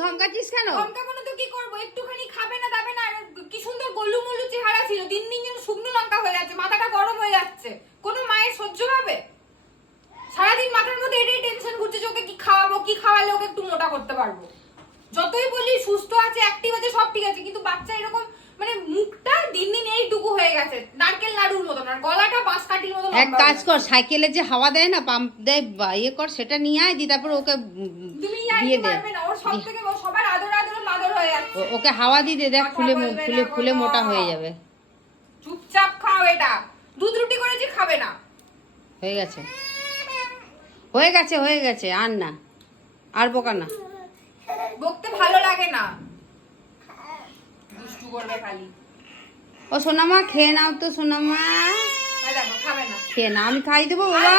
ধমকাচ্ছিস কেন? ধমকাবো না তো কি করবো? একটুখানি খাবে না দাবে না। কি সুন্দর গোলুমলু চেহারা ছিল, দিন দিন যেন শুকনো লঙ্কা হয়ে যাচ্ছে, মাথাটা গরম হয়ে যাচ্ছে। কোনো মায়ের সহ্য হবে? সারাদিন মাথার মধ্যে এটাই টেনশন ঘুরছে যে ওকে কি খাওয়াবো, কি খাওয়ালে ওকে একটু মোটা করতে পারবো। যতই বলি সুস্থ আছে, অ্যাক্টিভ আছে, সব ঠিক আছে, কিন্তু বাচ্চা এরকম মানে মুখটা দিন দিন এইটুকু হয়ে গেছে, নারকেল নাড়ুর মতন, আর গলাটা বাঁশকাঠির মতন। এক কাজ কর, সাইকেলে যে হাওয়া দেয় না, পাম্প দেয়, ইয়ে কর, সেটা নিয়ে আয়, দি তারপর ওকে দিয়ে দে। ওর সব থেকে সবার আদর আদর মাদর হয়ে যাচ্ছে। ওকে হাওয়া দিয়ে দে, দেখ ফুলে ফুলে ফুলে মোটা হয়ে যাবে। চুপচাপ খাও এটা। দুধ রুটি করেছি, খাবে না। হয়ে গেছে হয়ে গেছে হয়ে গেছে, আর না, আর বোকা না। বকতে ভালো লাগে না, দুষ্টু করবে খালি। ও সোনামা খেয়ে নাও তো, সোনামা দেখো খাবে না। খেয়ে না, আমি খাই দেবো বাবা।